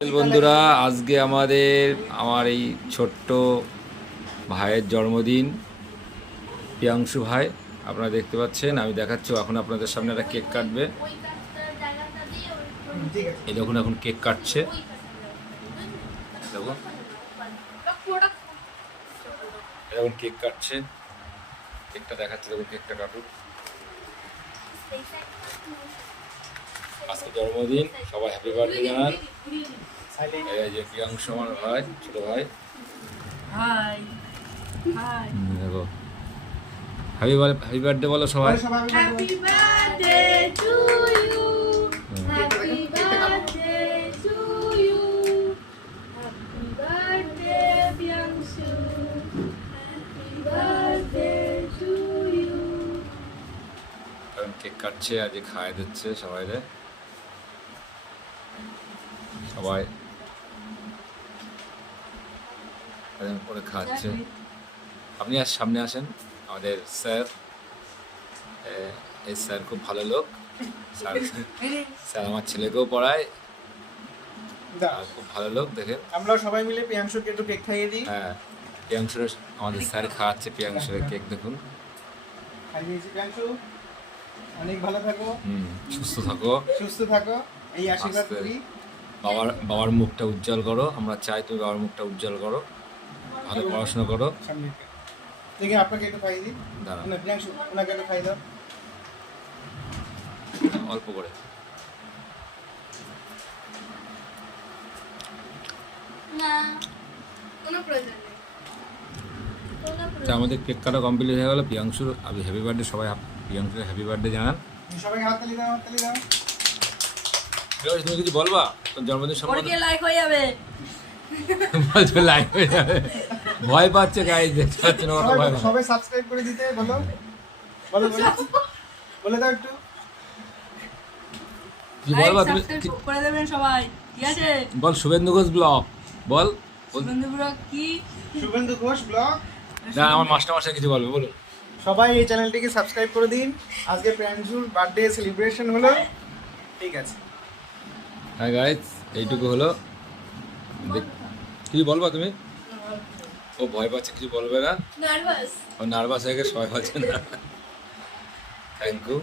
বন্ধুরা, আজকে আমার এই ছোট্ট ভাইয়ের জন্মদিন। প্রিয়াংশু ভাই, আপনারা দেখতে পাচ্ছেন, আমি দেখাচ্ছি। এখন আপনাদের সামনে একটা কেক কাটবে। এই দেখুন, এখন কেক কাটছে। দেখুন, এখন কেক কাটছে। কেকটা দেখাচ্ছে, দেখুন কেকটা কাটুক। আজকে জন্মদিন, সবাই হ্যাপি বার্থডে জানান। এই যে প্রিয়াংশু আমার ভাই, ছোট ভাই। দেখো, হ্যাপি বার্থডে বলো সবাই। Happy birthday to you, happy birthday to you, happy birthday Priyanshu, happy birthday to you. কারণ কেক কাটছে, আজকে খাওয়াই দিচ্ছে সবাইরে। সবাই করে খাচ্ছে। আপনি আর সামনে আসেন। আমাদের স্যার, এই স্যার খুব ভালো লোক। স্যার আমার ছেলেকেও পড়ায়, খুব ভালো লোক। দেখেন, আমরা সবাই মিলে প্রিয়াংশুকে একটু কেক খাইয়ে দিই। হ্যাঁ, প্রিয়াংশুর আমাদের স্যার খাওয়াচ্ছে প্রিয়াংশুর কেক। দেখুন, খাইয়েছি। প্রিয়াংশু, অনেক ভালো থাকো, সুস্থ থাকো, সুস্থ থাকো, এই আশীর্বাদ করি। বাবার মুখটা উজ্জ্বল করো। আমরা চাই তুমি বাবার মুখটা উজ্জ্বল করো, ভালো পড়াশোনা করো। সামনে দেখে আপনাকে একটু খাইয়ে দিই। দাঁড়ান, না প্রিয়াংশু, ওনাকে একটু খাইয়ে দাও। অল্প করে। না, কোনো প্রয়োজন নেই। আচ্ছা, আমাদের কেক কাটা কমপ্লিট হয়ে গেল। প্রিয়াংশুর আমি হ্যাপি বার্থডে, সবাই প্রিয়াংশুর হ্যাপি বার্থডে জানান। সবাইকে হাততালি দাও, হাততালি দাও। প্রিয়াংশু, তুমি কিছু বলবা তোর জন্মদিন সম্পর্কে? লাইক হয়ে যাবে। বলছো লাইভ হয়ে যাবে। ভয় পাচ্ছে গাইস, দেখতে পাচ্ছেন না, কত ভয় পাচ্ছে। সবাই সাবস্ক্রাইব করে দিতে বলো, বলো বলো, বলে দাও একটু। কি বলবা তুমি? করে দেবেন সবাই, ঠিক আছে? বল শুভেন্দু ঘোষ ব্লগ, বল। বন্ধুরা কি শুভেন্দু ঘোষ ব্লগ। না, আমার মাস্টার কিছু বলবে, বলুন। সবাই এই চ্যানেলটিকে সাবস্ক্রাইব করে দিন। আজকে প্রিয়াংশুর বার্থডে সেলিব্রেশন হলো, ঠিক আছে? হ্যাঁ গাইস, এইটুকু হলো। কিছু বলবা তুমি? ও ভয় পাচ্ছে, কিছু বলবে না। নার্ভাস? ও নার্ভাস হয়ে গেছে, সবাই বলছে না। Thank you.